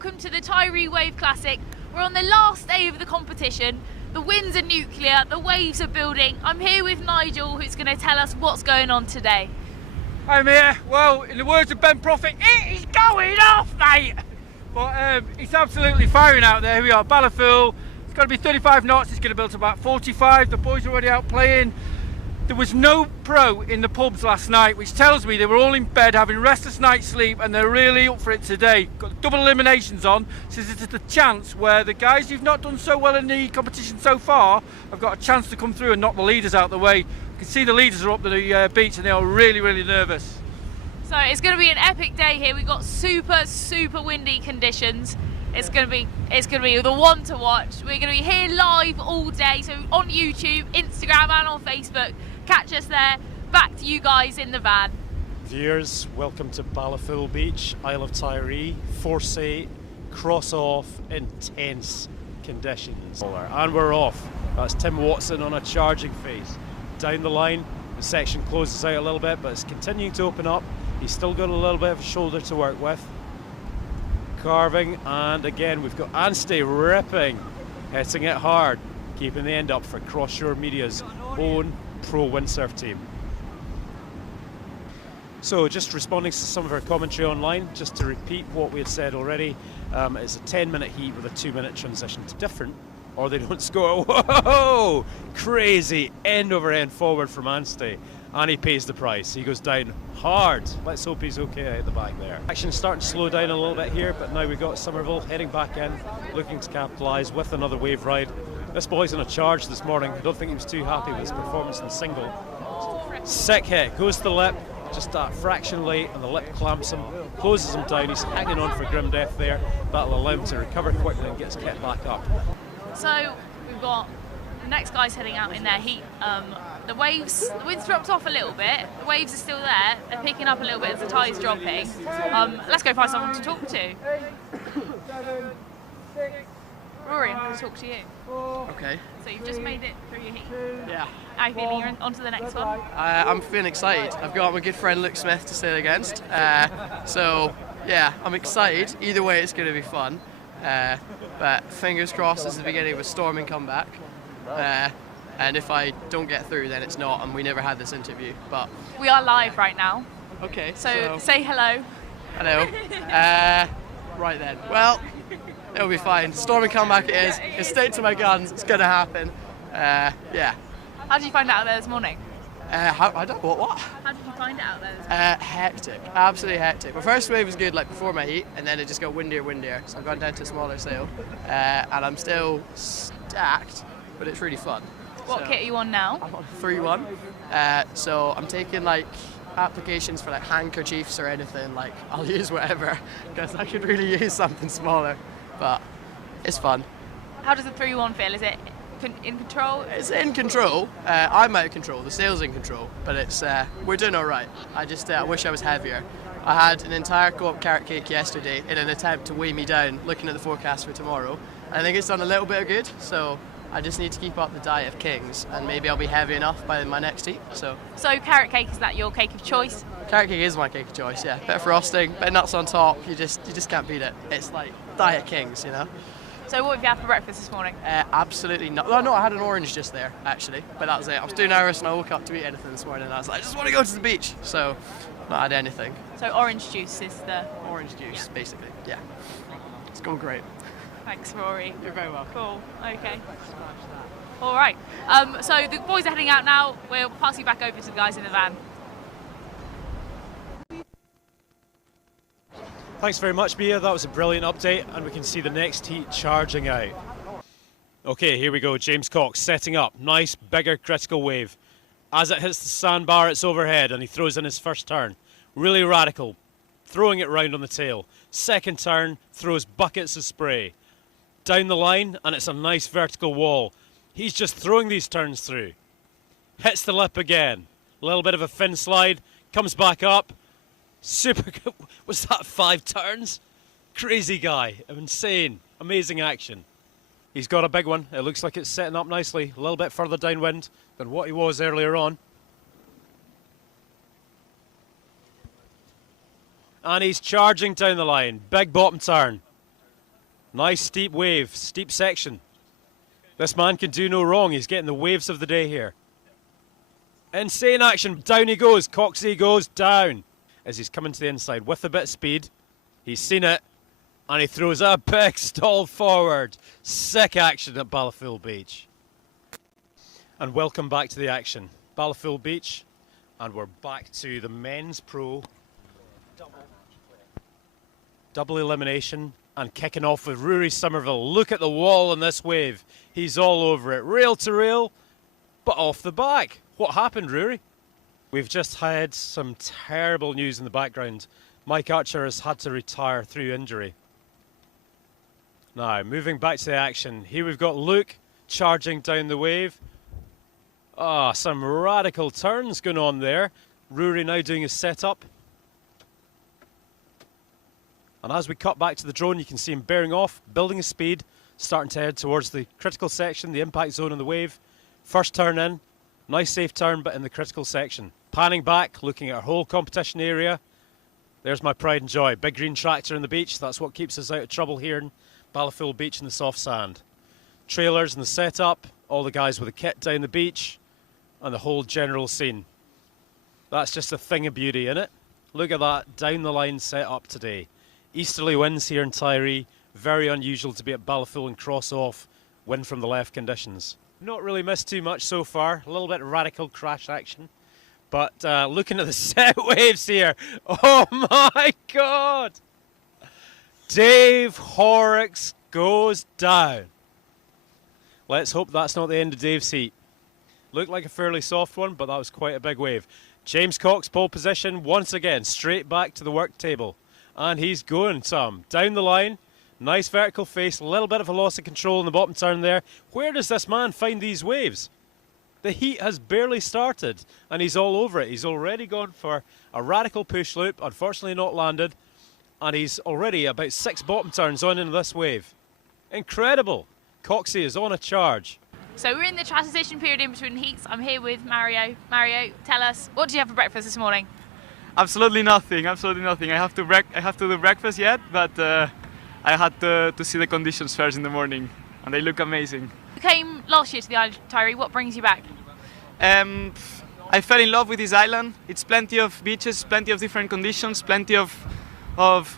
welcome to the Tiree Wave Classic. We're on the last day of the competition. The winds are nuclear, the waves are building. I'm here with Nigel, who's going to tell us what's going on today. I'm here. Well, in the words of Ben Prophet, it is going off, mate! But it's absolutely firing out there. Here we are, Ballyfull. It's got to be 35 knots, it's going to build to about 45. The boys are already out playing. There was no pro in the pubs last night, which tells me they were all in bed having restless night's sleep, and they're really up for it today. Got double eliminations on, so this is the chance where the guys who've not done so well in the competition so far have got a chance to come through and knock the leaders out of the way. You can see the leaders are up the beach and they are really, really nervous. So it's going to be an epic day here. We've got super windy conditions. It's going to be the one to watch. We're going to be here live all day, so on YouTube, Instagram and on Facebook. Catch us there. Back to you guys in the van. Viewers, welcome to Ballyfull Beach, Isle of Tiree. Force 8, cross off, intense conditions. And we're off. That's Tim Watson on a charging phase. Down the line, the section closes out a little bit, but it's continuing to open up. He's still got a little bit of a shoulder to work with. Carving, and again we've got Anstey ripping, hitting it hard, keeping the end up for Cross-Shore Media's own pro windsurf team. So just responding to some of our commentary online, just to repeat what we had said already, it's a 10-minute heat with a 2-minute transition to different, or they don't score. Whoa! Crazy end over end forward from Anstey, and he pays the price. He goes down hard. Let's hope he's okay out the back there. Action's starting to slow down a little bit here, but now we've got Somerville heading back in, looking to capitalise with another wave ride. This boy's on a charge this morning. I don't think he was too happy with his performance in the single. Sick hit, goes to the lip, just a fraction late, and the lip clamps him, closes him down. He's hanging on for grim death there. That'll allow him to recover quickly and get his kit back up. So we've got the next guys heading out in their heat. The wind's dropped off a little bit. The waves are still there. They're picking up a little bit as the tide's dropping. Let's go find someone to talk to. Rory, I'm going to talk to you. Okay. So you've just made it through your heat. Yeah. How are you feeling? You're on to the next one. I'm feeling excited. I've got my good friend Luke Smith to sail against. So, yeah, I'm excited. Either way, it's going to be fun. But fingers crossed, this is the beginning of a storming comeback. And if I don't get through, then it's not, and we never had this interview. But We are live right now. okay. So say hello. Hello. Right then. Well, it'll be fine. Storming comeback it is. It's stick to my guns. It's going to happen. Yeah. How did you find it out there this morning? I don't what? How did you find it out there this morning? Hectic, absolutely hectic. My first wave was good, like before my heat, and then it just got windier. So I've gone down to a smaller sail, and I'm still stacked, but it's really fun. What kit are you on now? I'm on 3-1, so I'm taking like applications for like handkerchiefs or anything. Like I'll use whatever, because I could really use something smaller, but it's fun. How does the 3-1 feel? Is it in control? It's in control. I'm out of control. The sail's in control, but it's we're doing all right. I just wish I was heavier. I had an entire co-op carrot cake yesterday in an attempt to weigh me down, looking at the forecast for tomorrow. I think it's done a little bit of good, so I just need to keep up the diet of kings, and maybe I'll be heavy enough by my next heat. So carrot cake, is that your cake of choice? Carrot cake is my cake of choice. Yeah, bit of frosting, bit of nuts on top. You just can't beat it. It's like diet kings, you know. So what have you had for breakfast this morning? Absolutely not. Oh, no, I had an orange just there, actually. But that was it. I was too nervous and I woke up to eat anything this morning. And I was like, I just want to go to the beach. So, not had anything. So orange juice is the... Orange juice, basically. Yeah. It's gone great. Thanks, Rory. You're very welcome. Cool. Okay. All right. So the boys are heading out now. We'll pass you back over to the guys in the van. Thanks very much, Mia. That was a brilliant update, and we can see the next heat charging out. Okay, here we go. James Cox setting up. Nice, bigger, critical wave. As it hits the sandbar, it's overhead, and he throws in his first turn. Really radical, throwing it round on the tail. Second turn, throws buckets of spray. Down the line, and it's a nice vertical wall. He's just throwing these turns through. Hits the lip again. A little bit of a fin slide, comes back up. Super good. Was that 5 turns? Crazy guy. Insane. Amazing action. He's got a big one. It looks like it's setting up nicely. A little bit further downwind than what he was earlier on. And he's charging down the line. Big bottom turn. Nice steep wave, steep section. This man can do no wrong. He's getting the waves of the day here. Insane action. Down he goes. Coxey goes down as he's coming to the inside with a bit of speed. He's seen it and he throws a big stall forward. Sick action at Ballaful Beach. And welcome back to the action. Ballaful Beach, and we're back to the men's pro double elimination, and kicking off with Tiree Somerville. Look at the wall on this wave. He's all over it, rail to rail, but off the back. What happened, Tiree? We've just had some terrible news in the background. Mike Archer has had to retire through injury. Now, moving back to the action. Here we've got Luke charging down the wave. Ah, some radical turns going on there. Tiree now doing his setup. And as we cut back to the drone, you can see him bearing off, building his speed, starting to head towards the critical section, the impact zone on the wave. First turn in, nice safe turn, but in the critical section. Panning back, looking at our whole competition area. There's my pride and joy. Big green tractor on the beach. That's what keeps us out of trouble here in Ballaful Beach in the soft sand. Trailers in the setup, all the guys with the kit down the beach, and the whole general scene. That's just a thing of beauty, isn't it? Look at that down the line set up today. Easterly winds here in Tiree. Very unusual to be at Ballaful and cross off, wind from the left conditions. Not really missed too much so far. A little bit of radical crash action. But looking at the set waves here, oh my God! Dave Horrocks goes down. Let's hope that's not the end of Dave's heat. Looked like a fairly soft one, but that was quite a big wave. James Cox pole position once again, straight back to the work table. And he's going some. Down the line, nice vertical face, a little bit of a loss of control in the bottom turn there. Where does this man find these waves? The heat has barely started and he's all over it. He's already gone for a radical push loop, unfortunately not landed, and he's already about 6 bottom turns on into this wave. Incredible. Coxey is on a charge. So we're in the transition period in between heats. I'm here with Mario. Mario, tell us, what did you have for breakfast this morning? Absolutely nothing, absolutely nothing. I have to do breakfast yet, but I had to see the conditions first in the morning, and they look amazing. You came last year to the island, Tiree. What brings you back? I fell in love with this island. It's plenty of beaches, plenty of different conditions, plenty of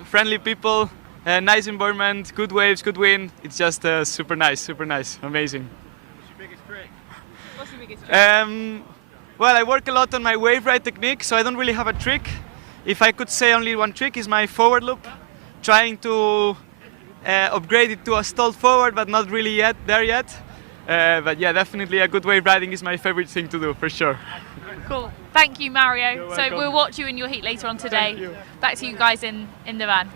friendly people, nice environment, good waves, good wind. It's just super nice, amazing. What's your biggest trick? What's your biggest trick? Well, I work a lot on my wave ride technique, so I don't really have a trick. If I could say only one trick, is my forward loop. Trying to upgrade it to a stalled forward, but not really there yet. But yeah, definitely a good wave riding is my favorite thing to do, for sure. Cool. Thank you, Mario. You're So welcome. we'll watch you in your heat later on today. Thank you. Back to you guys in the van.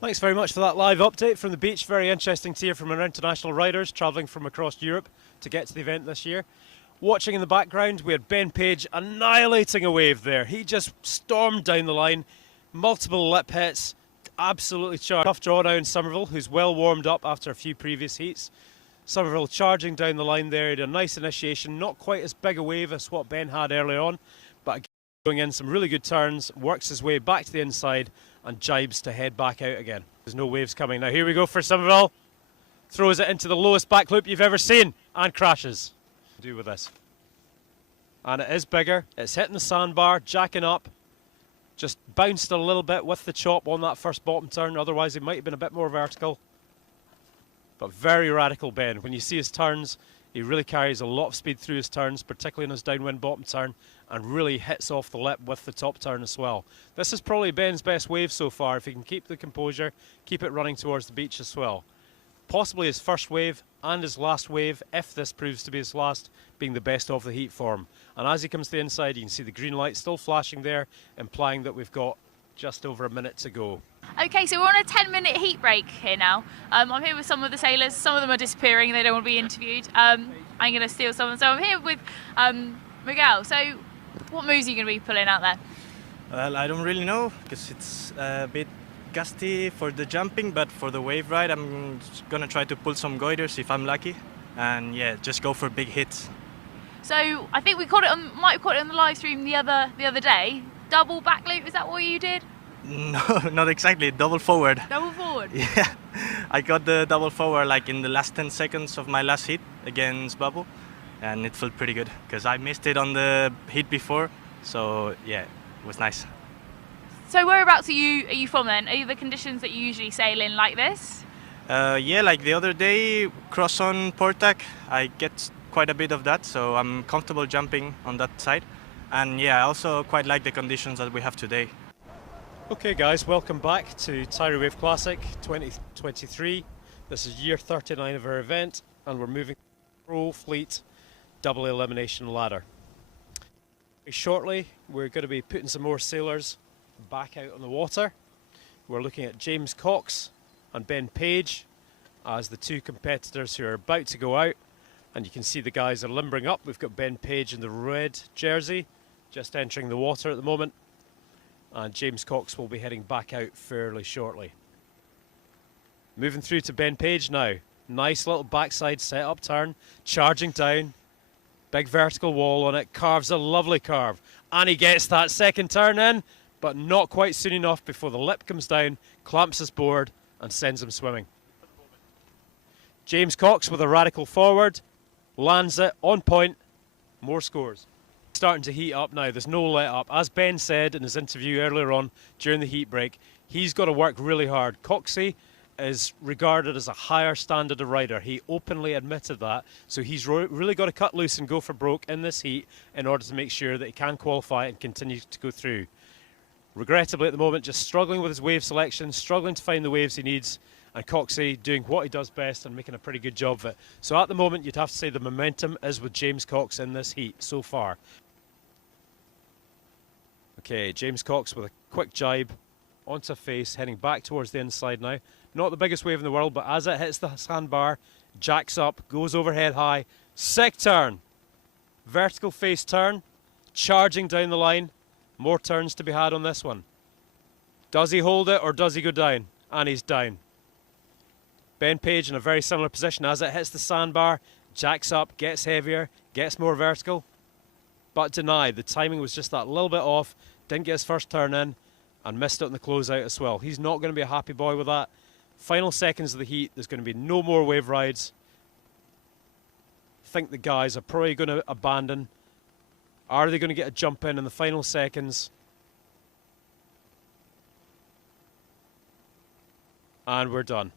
Thanks very much for that live update from the beach. Very interesting to hear from our international riders travelling from across Europe to get to the event this year. Watching in the background, we had Ben Page annihilating a wave there. He just stormed down the line, multiple lip hits, absolutely charged. Tough draw now in Somerville, who's well warmed up after a few previous heats. Somerville charging down the line there, he had a nice initiation, not quite as big a wave as what Ben had early on, but again, going in some really good turns, works his way back to the inside and jibes to head back out again. There's no waves coming. Now here we go for Somerville. Throws it into the lowest back loop you've ever seen and crashes. Do with this. And it is bigger. It's hitting the sandbar, jacking up. Just bounced a little bit with the chop on that first bottom turn. Otherwise, it might have been a bit more vertical. But very radical bend. When you see his turns, he really carries a lot of speed through his turns, particularly in his downwind bottom turn, and really hits off the lip with the top turn as well. This is probably Ben's best wave so far. If he can keep the composure, keep it running towards the beach as well. Possibly his first wave and his last wave, if this proves to be his last, being the best of the heat for him. And as he comes to the inside, you can see the green light still flashing there, implying that we've got just over a minute to go. Okay, so we're on a 10-minute heat break here now. I'm here with some of the sailors. Some of them are disappearing. They don't want to be interviewed. I'm going to steal some. So I'm here with Miguel. So what moves are you going to be pulling out there? Well, I don't really know because it's a bit gusty for the jumping, but for the wave ride, I'm going to try to pull some goiters if I'm lucky. And yeah, just go for big hits. So I think we might have caught it on the live stream the other day. double back loop, is that what you did? No, not exactly. Double forward. Double forward? Yeah, I got the double forward like in the last 10 seconds of my last heat against Bubble, and it felt pretty good because I missed it on the heat before. So yeah, it was nice. So whereabouts are you from then? Are the conditions that you usually sail in like this? Yeah, like the other day, cross on Portac, I get quite a bit of that, so I'm comfortable jumping on that side. And yeah, I also quite like the conditions that we have today. Okay guys, welcome back to Tiree Wave Classic 2023. This is year 39 of our event, and we're moving pro fleet double elimination ladder. Shortly, we're going to be putting some more sailors back out on the water. We're looking at James Cox and Ben Page as the two competitors who are about to go out, and you can see the guys are limbering up. We've got Ben Page in the red jersey just entering the water at the moment, and James Cox will be heading back out fairly shortly. Moving through to Ben Page now. Nice little backside set-up turn, charging down, big vertical wall on it, carves a lovely carve, and he gets that second turn in, but not quite soon enough before the lip comes down, clamps his board and sends him swimming. James Cox with a radical forward, lands it on point, more scores. Starting to heat up now, there's no let up. As Ben said in his interview earlier on during the heat break, he's got to work really hard. Coxie is regarded as a higher standard of rider. He openly admitted that, so he's really got to cut loose and go for broke in this heat in order to make sure that he can qualify and continue to go through. Regrettably at the moment, just struggling with his wave selection, struggling to find the waves he needs, and Coxie doing what he does best and making a pretty good job of it. So at the moment, you'd have to say the momentum is with James Cox in this heat so far. Okay, James Cox with a quick jibe onto face, heading back towards the inside now. Not the biggest wave in the world, but as it hits the sandbar, jacks up, goes overhead high, sick turn, vertical face turn, charging down the line. More turns to be had on this one. Does he hold it or does he go down? And he's down. Ben Page in a very similar position. As it hits the sandbar, jacks up, gets heavier, gets more vertical, but denied. The timing was just that little bit off, didn't get his first turn in, and missed it in the closeout as well. He's not going to be a happy boy with that. Final seconds of the heat, there's going to be no more wave rides. I think the guys are probably going to abandon. Are they going to get a jump in the final seconds? And we're done.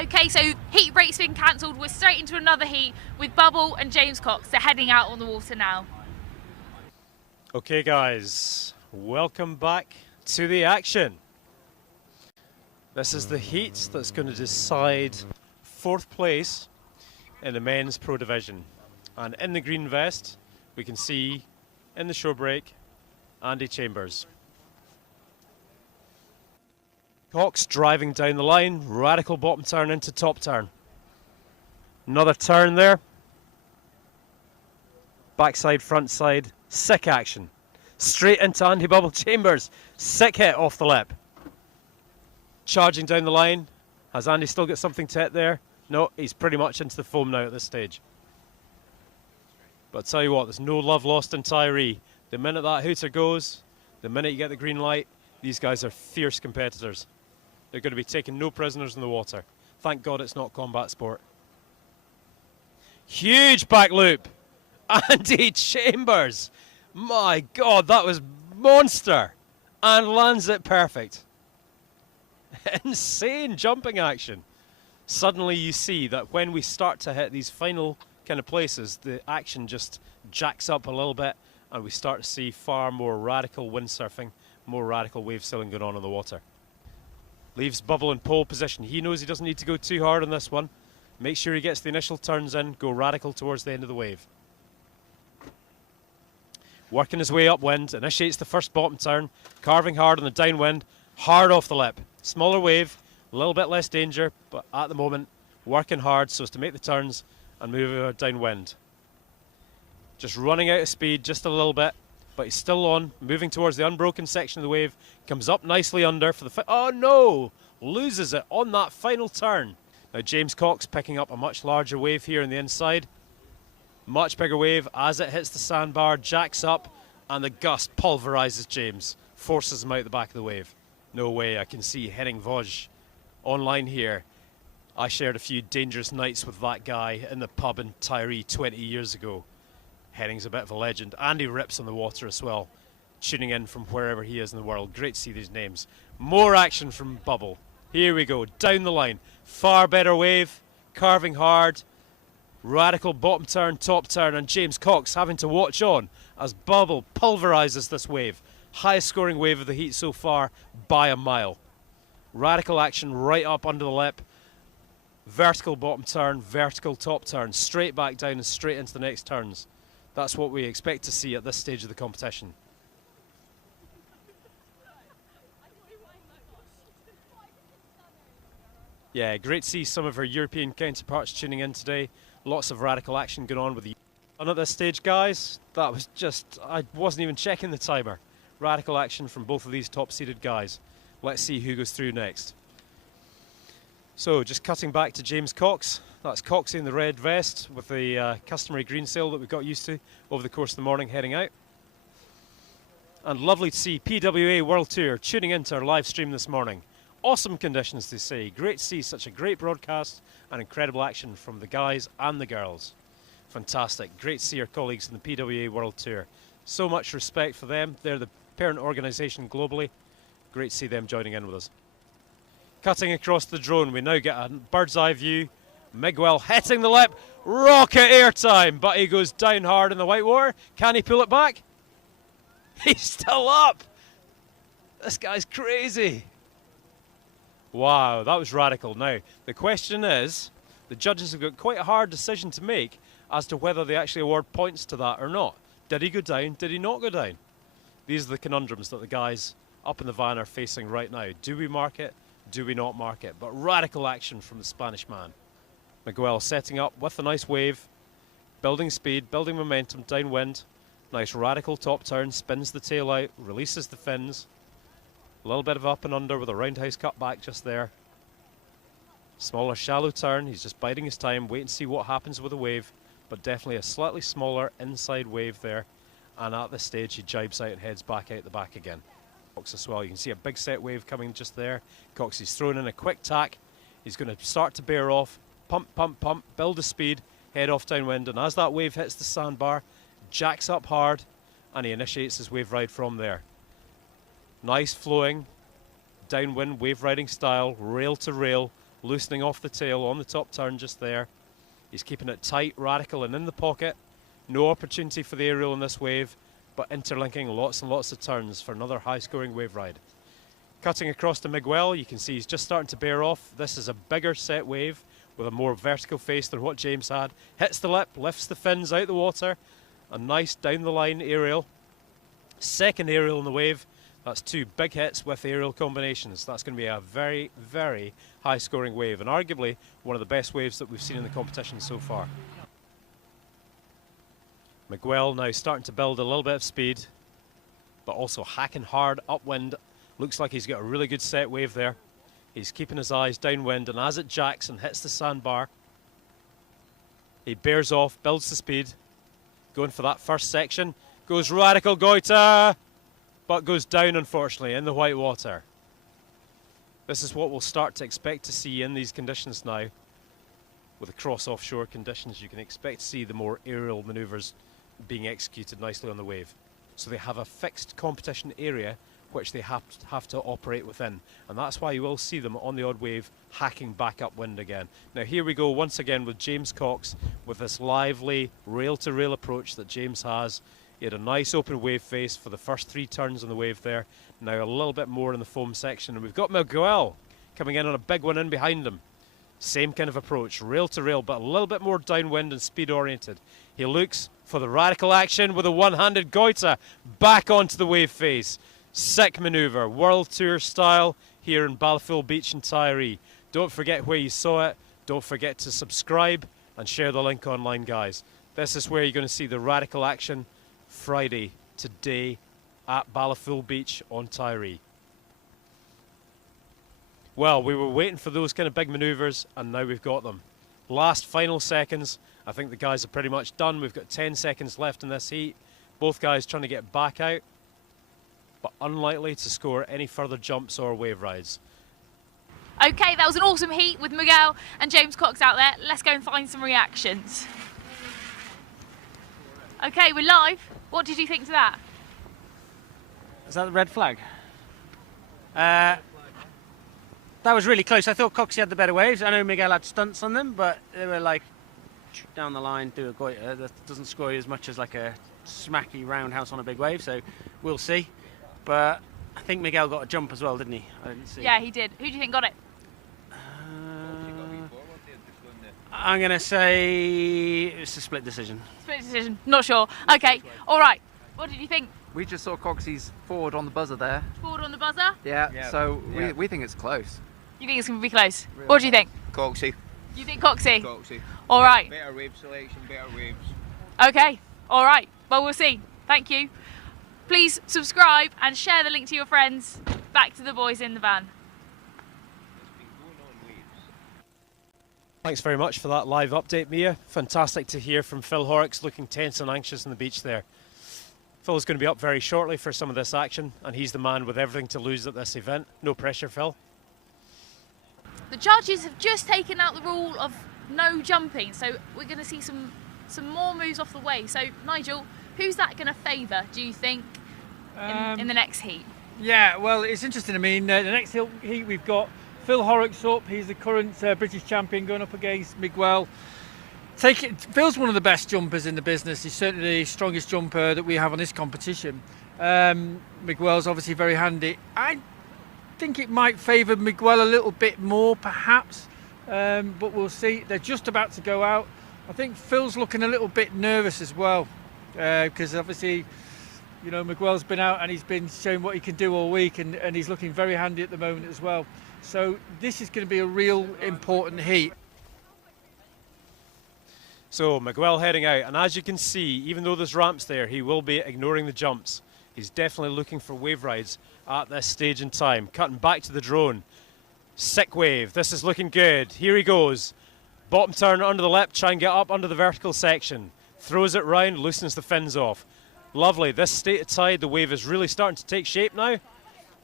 Okay, so heat break's been cancelled. We're straight into another heat with Bubble and James Cox. They're heading out on the water now. Okay guys, welcome back to the action. This is the heat that's going to decide fourth place in the men's pro division. And in the green vest, we can see in the show break, Andy Chambers. Cox driving down the line, radical bottom turn into top turn. Another turn there. Backside, front side, sick action. Straight into Andy Bubble Chambers, sick hit off the lip. Charging down the line. Has Andy still got something to hit there? No, he's pretty much into the foam now at this stage. But I'll tell you what, there's no love lost in Tiree. The minute that hooter goes, the minute you get the green light, these guys are fierce competitors. They're going to be taking no prisoners in the water. Thank God it's not combat sport. Huge back loop. Andy Chambers. My God, that was monster. And lands it perfect. Insane jumping action. Suddenly you see that when we start to hit these final kind of places, the action just jacks up a little bit and we start to see far more radical windsurfing, more radical wave sailing going on in the water. Leaves Bubble in pole position. He knows he doesn't need to go too hard on this one. Make sure he gets the initial turns in, go radical towards the end of the wave. Working his way upwind, initiates the first bottom turn, carving hard on the downwind, hard off the lip. Smaller wave, a little bit less danger, but at the moment, working hard so as to make the turns and move downwind. Just running out of speed just a little bit, but he's still on, moving towards the unbroken section of the wave, comes up nicely under for the oh no! Loses it on that final turn. Now James Cox picking up a much larger wave here on the inside. Much bigger wave as it hits the sandbar, jacks up, and the gust pulverizes James, forces him out the back of the wave. No way, I can see Henning Voj online here. I shared a few dangerous nights with that guy in the pub in Tiree 20 years ago. Henning's a bit of a legend, and he rips on the water as well, tuning in from wherever he is in the world. Great to see these names. More action from Bubble. Here we go, down the line. Far better wave, carving hard. Radical bottom turn, top turn, and James Cox having to watch on as Bubble pulverizes this wave. Highest scoring wave of the heat so far by a mile. Radical action right up under the lip. Vertical bottom turn, vertical top turn, straight back down and straight into the next turns. That's what we expect to see at this stage of the competition. Yeah, great to see some of our European counterparts tuning in today. Lots of radical action going on with the... And at this stage, guys, that was just... I wasn't even checking the timer. Radical action from both of these top-seeded guys. Let's see who goes through next. So, just cutting back to James Cox. That's Coxie in the red vest with the customary green sail that we've got used to over the course of the morning heading out. And lovely to see PWA World Tour tuning into our live stream this morning. Awesome conditions to see. Great to see such a great broadcast and incredible action from the guys and the girls. Fantastic. Great to see our colleagues in the PWA World Tour. So much respect for them. They're the parent organisation globally. Great to see them joining in with us. Cutting across the drone, we now get a bird's eye view. Miguel hitting the lip. Rocket airtime, but he goes down hard in the white water. Can he pull it back? He's still up. This guy's crazy. Wow, that was radical. Now, the question is, the judges have got quite a hard decision to make as to whether they actually award points to that or not. Did he go down? Did he not go down? These are the conundrums that the guys up in the van are facing right now. Do we mark it? Do we not mark it? But radical action from the Spanish man. Miguel setting up with a nice wave, building speed, building momentum, downwind. Nice radical top turn, spins the tail out, releases the fins. A little bit of up and under with a roundhouse cut back just there. Smaller shallow turn, he's just biding his time, wait and see what happens with the wave, but definitely a slightly smaller inside wave there. And at this stage he jibes out and heads back out the back again. Cox as well, you can see a big set wave coming just there. Cox is throwing in a quick tack. He's going to start to bear off, pump, pump, pump, build a speed, head off downwind, and as that wave hits the sandbar, jacks up hard, and he initiates his wave ride from there. Nice flowing, downwind wave riding style, rail to rail, loosening off the tail on the top turn just there. He's keeping it tight, radical, and in the pocket. No opportunity for the aerial in this wave, but interlinking lots and lots of turns for another high-scoring wave ride. Cutting across to Miguel, you can see he's just starting to bear off. This is a bigger set wave with a more vertical face than what James had. Hits the lip, lifts the fins out the water. A nice down-the-line aerial. Second aerial in the wave. That's two big hits with aerial combinations. That's going to be a very, very high-scoring wave, and arguably one of the best waves that we've seen in the competition so far. Miguel now starting to build a little bit of speed, but also hacking hard upwind. Looks like he's got a really good set wave there. He's keeping his eyes downwind, and as it jacks and hits the sandbar, he bears off, builds the speed, going for that first section, goes radical goiter, but goes down unfortunately in the white water. This is what we'll start to expect to see in these conditions now. With the cross offshore conditions, you can expect to see the more aerial manoeuvres being executed nicely on the wave. So they have a fixed competition area which they have to operate within, and that's why you will see them on the odd wave hacking back upwind again. Now here we go once again with James Cox with this lively rail-to-rail approach that James has. He had a nice open wave face for the first three turns on the wave there. Now a little bit more in the foam section, and we've got Miguel coming in on a big one in behind him. Same kind of approach, rail to rail, but a little bit more downwind and speed oriented. He looks for the radical action with a one-handed goiter back onto the wave face. Sick manoeuvre, World Tour style here in Balfour Beach in Tiree. Don't forget where you saw it. Don't forget to subscribe and share the link online, guys. This is where you're going to see the radical action Friday, today at Balfour Beach on Tiree. Well, we were waiting for those kind of big manoeuvres, and now we've got them. Last final seconds, I think the guys are pretty much done. We've got 10 seconds left in this heat. Both guys trying to get back out, but unlikely to score any further jumps or wave rides. Okay, that was an awesome heat with Miguel and James Cox out there. Let's go and find some reactions. Okay, we're live. What did you think to that? Is that the red flag? That was really close. I thought Coxie had the better waves. I know Miguel had stunts on them, but they were like down the line, do a goiter. That doesn't score you as much as like a smacky roundhouse on a big wave, so we'll see. But I think Miguel got a jump as well, didn't he? I didn't see. Yeah, he did. Who do you think got it? I'm going to say it's a split decision. Split decision. Not sure. Okay. All right. What did you think? We just saw Coxie's forward on the buzzer there. Forward on the buzzer? Yeah, so we think it's close. You think it's going to be close? What do you think? Coxie. You think Coxie? Coxie. All right. Better wave selection, better waves. Okay. All right. Well, we'll see. Thank you. Please subscribe and share the link to your friends. Back to the boys in the van. Thanks very much for that live update, Mia. Fantastic to hear from Phil Horrocks, looking tense and anxious on the beach there. Phil's going to be up very shortly for some of this action, and he's the man with everything to lose at this event. No pressure, Phil. The judges have just taken out the rule of no jumping, so we're going to see some more moves off the way. So, Nigel, who's that going to favour, do you think, in the next heat? Yeah, well, it's interesting. I mean, the next heat we've got Phil Horrocks up. He's the current British champion going up against Miguel. Phil's one of the best jumpers in the business. He's certainly the strongest jumper that we have on this competition. Miguel's obviously very handy. I think it might favour Miguel a little bit more, perhaps, but we'll see. They're just about to go out. I think Phil's looking a little bit nervous as well, because obviously, you know, Miguel's been out and he's been showing what he can do all week, and he's looking very handy at the moment as well. So this is going to be a real important heat. So Miguel heading out, and as you can see, even though there's ramps there, he will be ignoring the jumps. He's definitely looking for wave rides at this stage in time. Cutting back to the drone. Sick wave. This is looking good. Here he goes. Bottom turn under the lip, try and get up under the vertical section. Throws it round, loosens the fins off. Lovely. This state of tide, the wave is really starting to take shape now.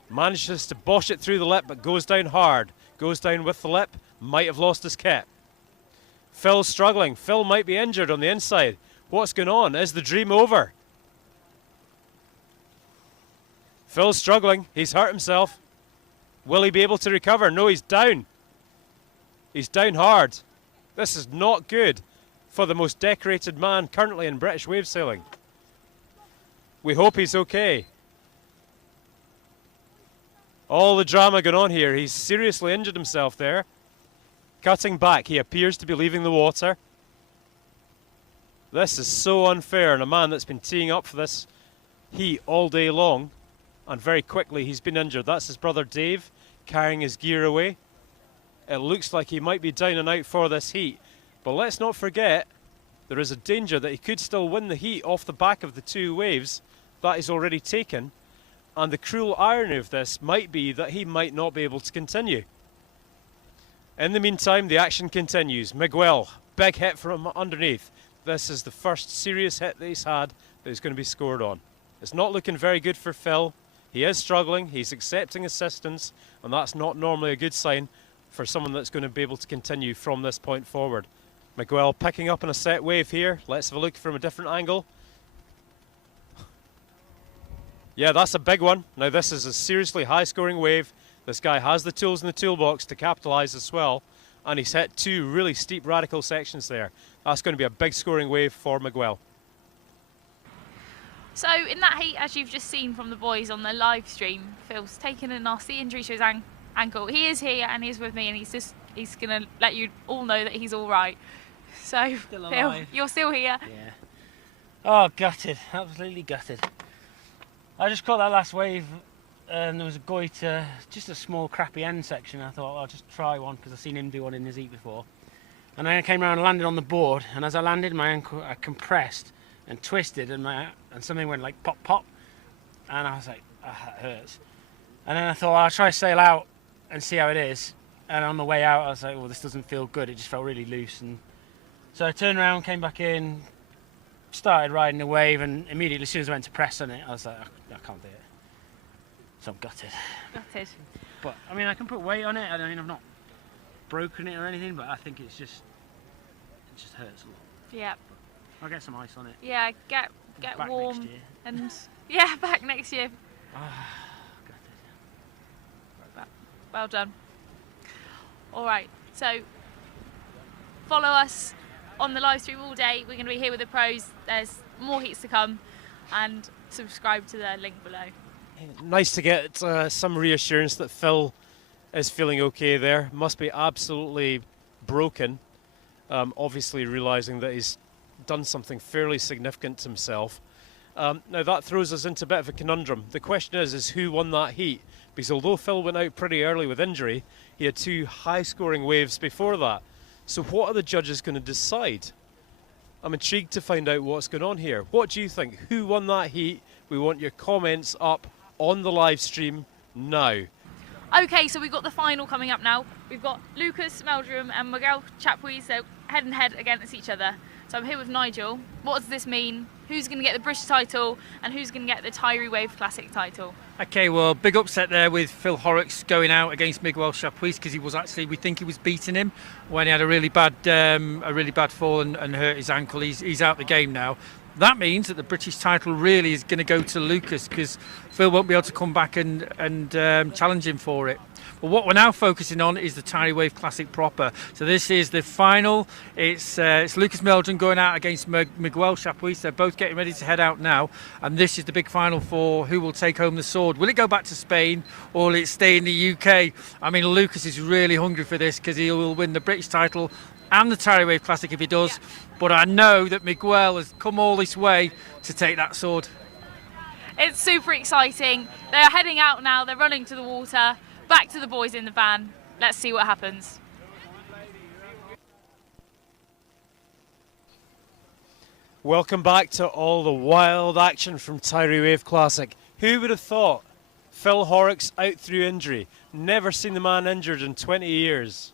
Manages to bosh it through the lip, but goes down hard. Goes down with the lip. Might have lost his kit. Phil's struggling. Phil might be injured on the inside. What's going on? Is the dream over? Phil's struggling. He's hurt himself. Will he be able to recover? No, he's down. He's down hard. This is not good for the most decorated man currently in British wave sailing. We hope he's okay. All the drama going on here. He's seriously injured himself there. Cutting back, he appears to be leaving the water. This is so unfair, and a man that's been teeing up for this heat all day long, and very quickly he's been injured. That's his brother Dave carrying his gear away. It looks like he might be down and out for this heat, but let's not forget there is a danger that he could still win the heat off the back of the two waves that he's already taken, and the cruel irony of this might be that he might not be able to continue. In the meantime, the action continues. Miguel, big hit from underneath. This is the first serious hit that he's had that he's going to be scored on. It's not looking very good for Phil. He is struggling, he's accepting assistance, and that's not normally a good sign for someone that's going to be able to continue from this point forward. Miguel picking up on a set wave here. Let's have a look from a different angle. Yeah, that's a big one. Now this is a seriously high scoring wave. This guy has the tools in the toolbox to capitalise as well, and he's hit two really steep radical sections there. That's going to be a big scoring wave for Miguel. So in that heat, as you've just seen from the boys on the live stream, Phil's taken a nasty injury to his ankle. He is here and he's with me, and he's going to let you all know that he's all right. So Phil, you're still here. Yeah. Oh, gutted. Absolutely gutted. I just caught that last wave, and there was a goiter, just a small crappy end section. I thought, I'll just try one because I've seen him do one in his heat before. And then I came around and landed on the board, and as I landed, my ankle compressed and twisted, and something went like pop pop, and I was like, that hurts. And then I thought, I'll try sail out and see how it is. And on the way out, I was like, well, this doesn't feel good. It just felt really loose, and So I turned around, came back in, started riding the wave, and immediately as soon as I went to press on it, I was like, I can't do it. So I'm gutted. Gutted. But I mean, I can put weight on it. I mean, I've not broken it or anything, but I think it just hurts a lot. Yeah. I'll get some ice on it. Yeah, get Back warm next year. and yeah, back next year. Well done. All right, so follow us on the live stream all day. We're going to be here with the pros. There's more heats to come, and subscribe to the link below. Nice to get some reassurance that Phil is feeling okay there. Must be absolutely broken. Obviously realising that he's done something fairly significant to himself. Now that throws us into a bit of a conundrum. The question is who won that heat? Because although Phil went out pretty early with injury, he had 2 high-scoring waves before that. So what are the judges going to decide? I'm intrigued to find out what's going on here. What do you think? Who won that heat? We want your comments up on the live stream now. Okay, so we've got the final coming up now. We've got Lucas Meldrum and Miguel Chapuis. They're head and head against each other. So I'm here with Nigel. What does this mean? Who's going to get the British title and who's going to get the Tiree Wave Classic title? Okay, well, big upset there with Phil Horrocks going out against Miguel Chapuis, because he was actually, we think he was beating him when he had a really bad fall and hurt his ankle. He's out the game now. That means that the British title really is going to go to Lucas, because Phil won't be able to come back and challenge him for it. But what we're now focusing on is the Tiree Wave Classic proper. So this is the final. It's Lucas Meldrum going out against Miguel Chapuis. They're both getting ready to head out now. And this is the big final for who will take home the sword. Will it go back to Spain or will it stay in the UK? I mean, Lucas is really hungry for this, because he will win the British title and the Tiree Wave Classic if he does. Yeah. But I know that Miguel has come all this way to take that sword. It's super exciting. They're heading out now. They're running to the water. Back to the boys in the van. Let's see what happens. Welcome back to all the wild action from Tiree Wave Classic. Who would have thought? Phil Horrocks out through injury. Never seen the man injured in 20 years.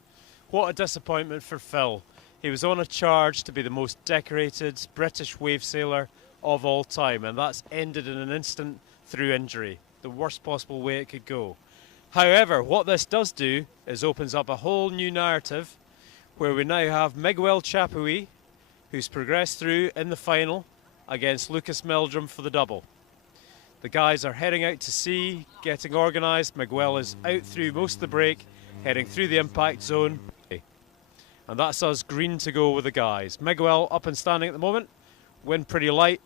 What a disappointment for Phil. He was on a charge to be the most decorated British wave sailor of all time, and that's ended in an instant through injury. The worst possible way it could go. However, what this does do is opens up a whole new narrative where we now have Miguel Chapuis, who's progressed through in the final against Lucas Meldrum for the double. The guys are heading out to sea, getting organised. Miguel is out through most of the break, heading through the impact zone. And that's us green to go with the guys. Miguel up and standing at the moment, wind pretty light.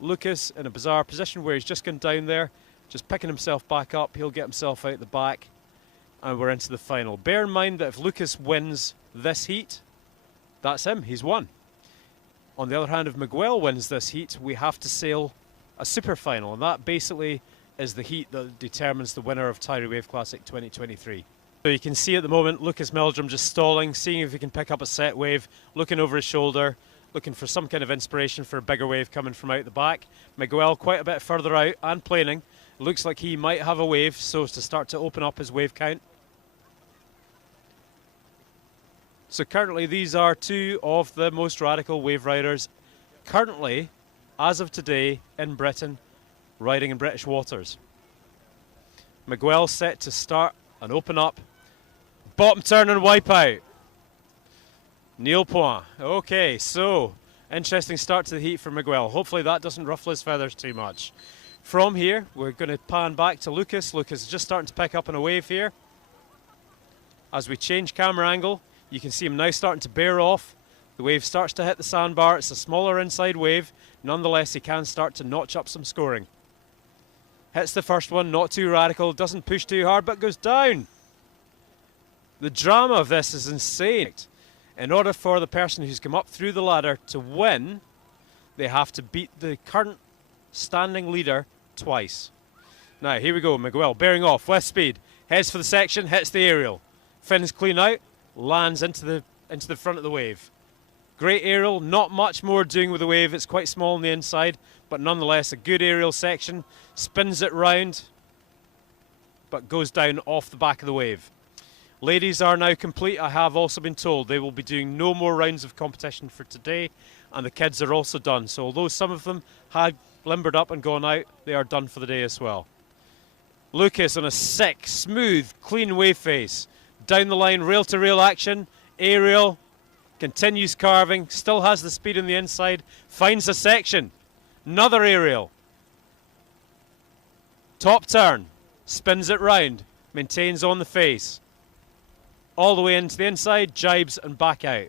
Lucas in a bizarre position where he's just gone down there, just picking himself back up. He'll get himself out the back, and we're into the final. Bear in mind that if Lucas wins this heat, that's him, he's won. On the other hand, if Miguel wins this heat, we have to sail a super final, and that basically is the heat that determines the winner of Tiree Wave Classic 2023. So you can see at the moment Lucas Meldrum just stalling, seeing if he can pick up a set wave, looking over his shoulder, looking for some kind of inspiration for a bigger wave coming from out the back. Miguel quite a bit further out and planing. Looks like he might have a wave, so as to start to open up his wave count. So currently these are 2 of the most radical wave riders currently, as of today, in Britain, riding in British waters. Miguel set to start and open up. Bottom turn and wipe out. Nil point. Okay, so interesting start to the heat for Miguel. Hopefully that doesn't ruffle his feathers too much. From here, we're going to pan back to Lucas. Lucas is just starting to pick up on a wave here. As we change camera angle, you can see him now starting to bear off. The wave starts to hit the sandbar. It's a smaller inside wave. Nonetheless, he can start to notch up some scoring. Hits the first one, not too radical, doesn't push too hard, but goes down. The drama of this is insane. In order for the person who's come up through the ladder to win, they have to beat the current standing leader twice. Now, here we go, Miguel bearing off, with speed, heads for the section, hits the aerial. Fins clean out, lands into the front of the wave. Great aerial, not much more doing with the wave, it's quite small on the inside, but nonetheless a good aerial section, spins it round, but goes down off the back of the wave. Ladies are now complete. I have also been told they will be doing no more rounds of competition for today, and the kids are also done. So although some of them had limbered up and gone out, they are done for the day as well. Lucas on a sick, smooth, clean wave face. Down the line, rail-to-rail action, aerial, continues carving, still has the speed on the inside, finds a section, another aerial. Top turn, spins it round, maintains on the face. All the way into the inside, jibes and back out.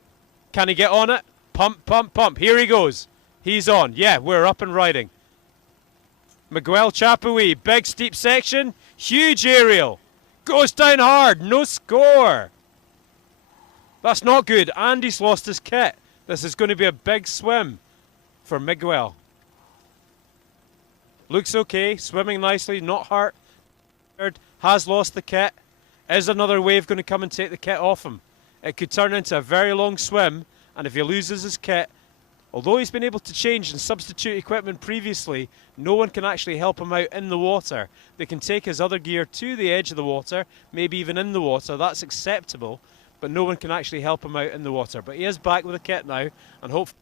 Can he get on it? Pump, pump, pump. Here he goes. He's on. Yeah, we're up and riding. Miguel Chapuis, big steep section, huge aerial. Goes down hard, no score. That's not good. Andy's lost his kit. This is going to be a big swim for Miguel. Looks okay, swimming nicely, not hurt. Has lost the kit. Is another wave going to come and take the kit off him? It could turn into a very long swim, and if he loses his kit, although he's been able to change and substitute equipment previously, no one can actually help him out in the water. They can take his other gear to the edge of the water, maybe even in the water, that's acceptable, but no one can actually help him out in the water. But he is back with a kit now, and hopefully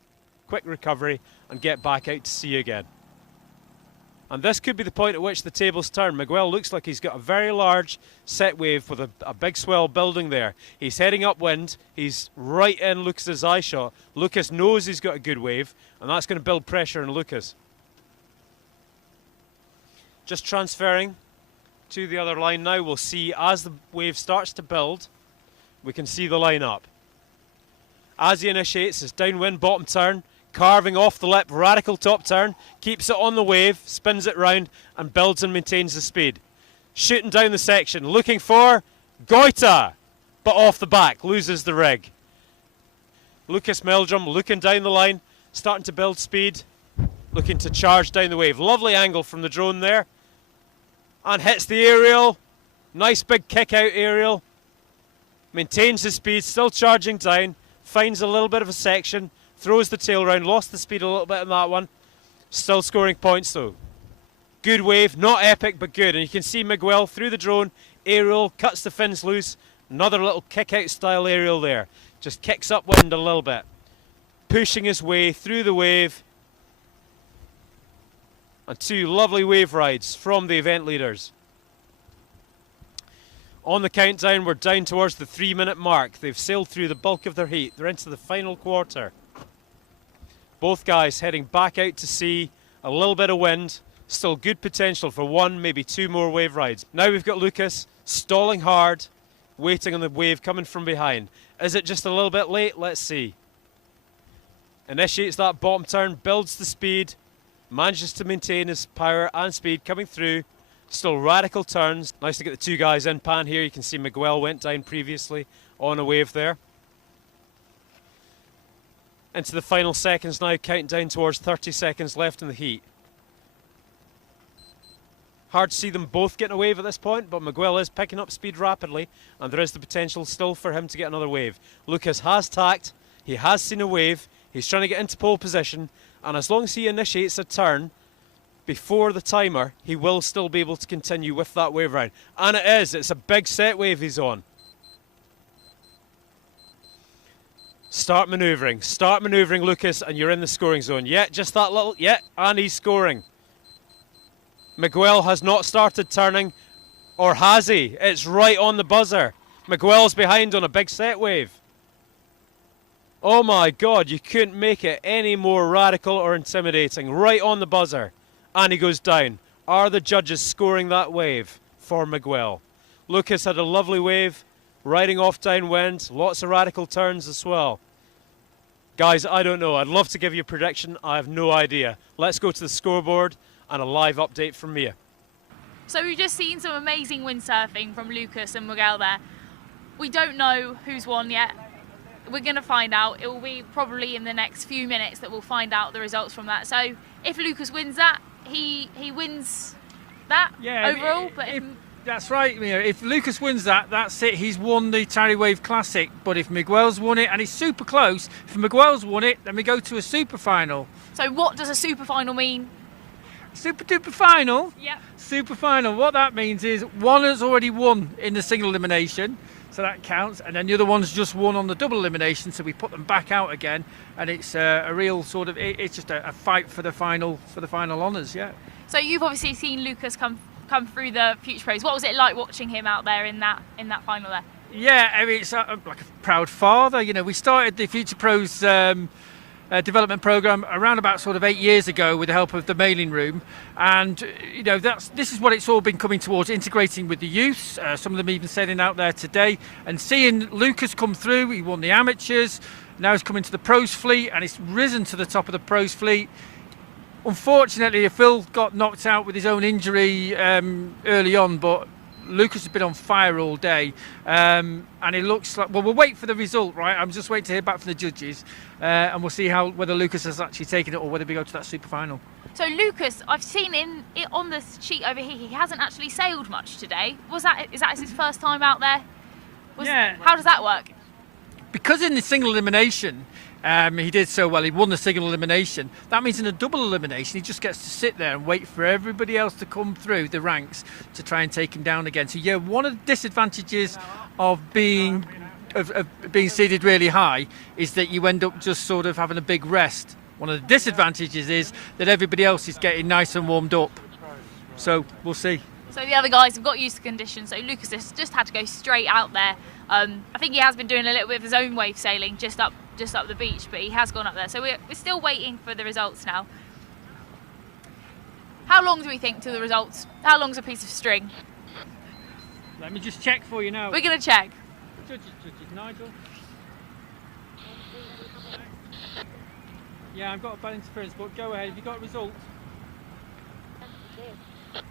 quick recovery and get back out to sea again. And this could be the point at which the tables turn. Miguel looks like he's got a very large set wave with a big swell building there. He's heading upwind. He's right in Lucas's eye shot. Lucas knows he's got a good wave, and that's going to build pressure on Lucas. Just transferring to the other line now. We'll see as the wave starts to build, we can see the line up. As he initiates his downwind bottom turn, carving off the lip, radical top turn, keeps it on the wave, spins it round and builds and maintains the speed. Shooting down the section, looking for Goita, but off the back, loses the rig. Lucas Meldrum looking down the line, starting to build speed, looking to charge down the wave. Lovely angle from the drone there, and hits the aerial. Nice big kick out aerial. Maintains his speed, still charging down, finds a little bit of a section, throws the tail round, lost the speed a little bit on that one. Still scoring points though. Good wave, not epic but good. And you can see Miguel through the drone, aerial, cuts the fins loose. Another little kick out style aerial there. Just kicks upwind a little bit. Pushing his way through the wave. And two lovely wave rides from the event leaders. On the countdown, we're down towards the 3-minute mark. They've sailed through the bulk of their heat. They're into the final quarter. Both guys heading back out to sea, a little bit of wind, still good potential for one, maybe two more wave rides. Now we've got Lucas stalling hard, waiting on the wave coming from behind. Is it just a little bit late? Let's see. Initiates that bottom turn, builds the speed, manages to maintain his power and speed coming through. Still radical turns. Nice to get the two guys in pan here. You can see Miguel went down previously on a wave there. Into the final seconds now, counting down towards 30 seconds left in the heat. Hard to see them both getting a wave at this point, but Miguel is picking up speed rapidly, and there is the potential still for him to get another wave. Lucas has tacked, he has seen a wave, he's trying to get into pole position, and as long as he initiates a turn before the timer, he will still be able to continue with that wave round. And it is, it's a big set wave he's on. Start manoeuvring, Lucas, and you're in the scoring zone. Yeah, just that little, yeah, and he's scoring. Miguel has not started turning, or has he? It's right on the buzzer. Miguel's behind on a big set wave. Oh my God, you couldn't make it any more radical or intimidating. Right on the buzzer. And he goes down. Are the judges scoring that wave for Miguel? Lucas had a lovely wave, riding off downwind, lots of radical turns as well. Guys, I don't know. I'd love to give you a prediction. I have no idea. Let's go to the scoreboard and a live update from Mia. So we've just seen some amazing windsurfing from Lucas and Miguel there. We don't know who's won yet. We're going to find out. It will be probably in the next few minutes that we'll find out the results from that. So if Lucas wins that, he wins that overall. That's right, Mia. If Lucas wins that, that's it. He's won the Tiree Wave Classic. But if Miguel's won it, and he's super close, if Miguel's won it, then we go to a super final. So what does a super final mean? Super duper final? Yep. Super final. What that means is one has already won in the single elimination. so that counts. And then the other one's just won on the double elimination, so we put them back out again, and it's a real sort of, it's just a fight for the final honours, yeah. So you've obviously seen Lucas come through the Future Pros. What was it like watching him out there in that final there? Yeah, I mean, it's like a proud father. You know, we started the Future Pros development program around about sort of 8 years ago with the help of the mailing room, and you know, this is what it's all been coming towards, integrating with the youths. Some of them even sailing out there today, and seeing Lucas come through. He won the amateurs, now he's coming to the pros fleet, and it's risen to the top of the pros fleet. Unfortunately, Phil got knocked out with his own injury early on, but Lucas has been on fire all day, and it looks like, well, we'll wait for the result, right? I'm just waiting to hear back from the judges, and we'll see whether Lucas has actually taken it or whether we go to that super final. So Lucas, I've seen on the sheet over here, he hasn't actually sailed much today. Is that his first time out there? Yeah. How does that work? Because in the single elimination, he did so well, he won the single elimination. That means in a double elimination, he just gets to sit there and wait for everybody else to come through the ranks to try and take him down again. So yeah, one of the disadvantages of being seeded really high is that you end up just sort of having a big rest. One of the disadvantages is that everybody else is getting nice and warmed up. So we'll see. So the other guys have got used to conditions, so Lucas has just had to go straight out there. I think he has been doing a little bit of his own wave sailing just up the beach, but he has gone up there. So we're still waiting for the results now. How long do we think till the results? How long's a piece of string? Let me just check for you now. We're going to check. Judges, Nigel. Yeah, I've got a bad interference, but go ahead. Have you got results?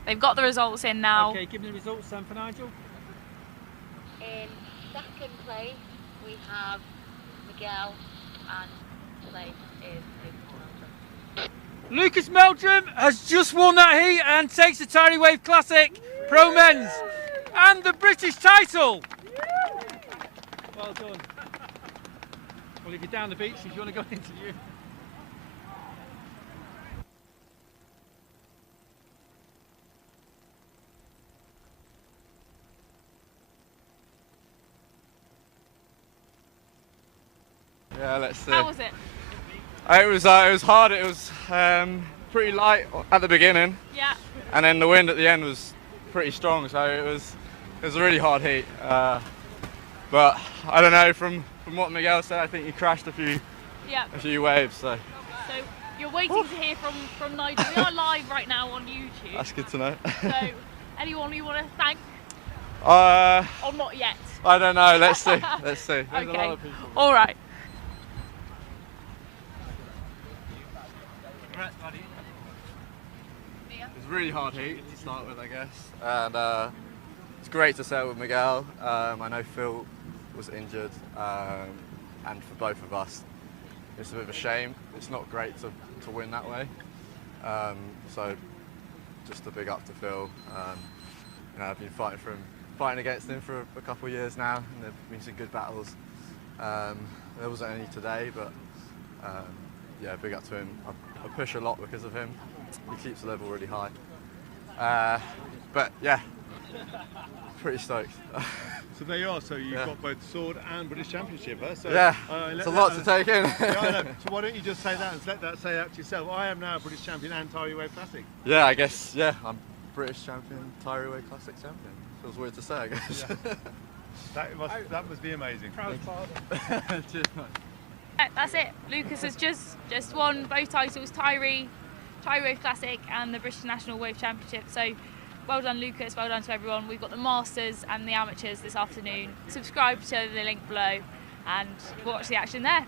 They've got the results in now. Okay, give me the results then for Nigel. In second place, we have Miguel, and place is Lucas Meldrum has just won that heat and takes the Tiree Wave Classic Pro Men's and the British title. Well done. Well, if you're down the beach, if you want to go interview. Yeah, let's see. How was it? It was hard. It was pretty light at the beginning. Yeah. And then the wind at the end was pretty strong, so it was a really hard heat. But I don't know. From what Miguel said, I think he crashed a few waves. So you're waiting to hear from Nigel. We are live right now on YouTube. that's good to know. So anyone you want to thank? Or not yet? I don't know. Let's see. Let's see. There's a Okay. lot of people. All right. It was a really hard heat to start with, I guess, and it's great to sail with Miguel. I know Phil was injured, and for both of us, it's a bit of a shame. It's not great to win that way. So just a big up to Phil. You know, I've been fighting against him for a couple of years now, and there've been some good battles. There wasn't any today, but yeah, big up to him. I push a lot because of him. He keeps the level really high. But yeah, pretty stoked. So there you are. So you've got both sword and British Championship. So, yeah, it's a lot to take in. Yeah, I know. So why don't you just say that and let that say out to yourself? I am now a British champion and Tiree Wave Classic. Yeah, I guess. Yeah, I'm British champion, Tiree Wave Classic champion. Feels weird to say, I guess. Yeah. that must be amazing. Proud father. Cheers, mate. That's it. Lucas has just won both titles, Tiree Wave Classic and the British National Wave Championship. So well done, Lucas. Well done to everyone. We've got the Masters and the Amateurs this afternoon. Subscribe to the link below and watch the action there.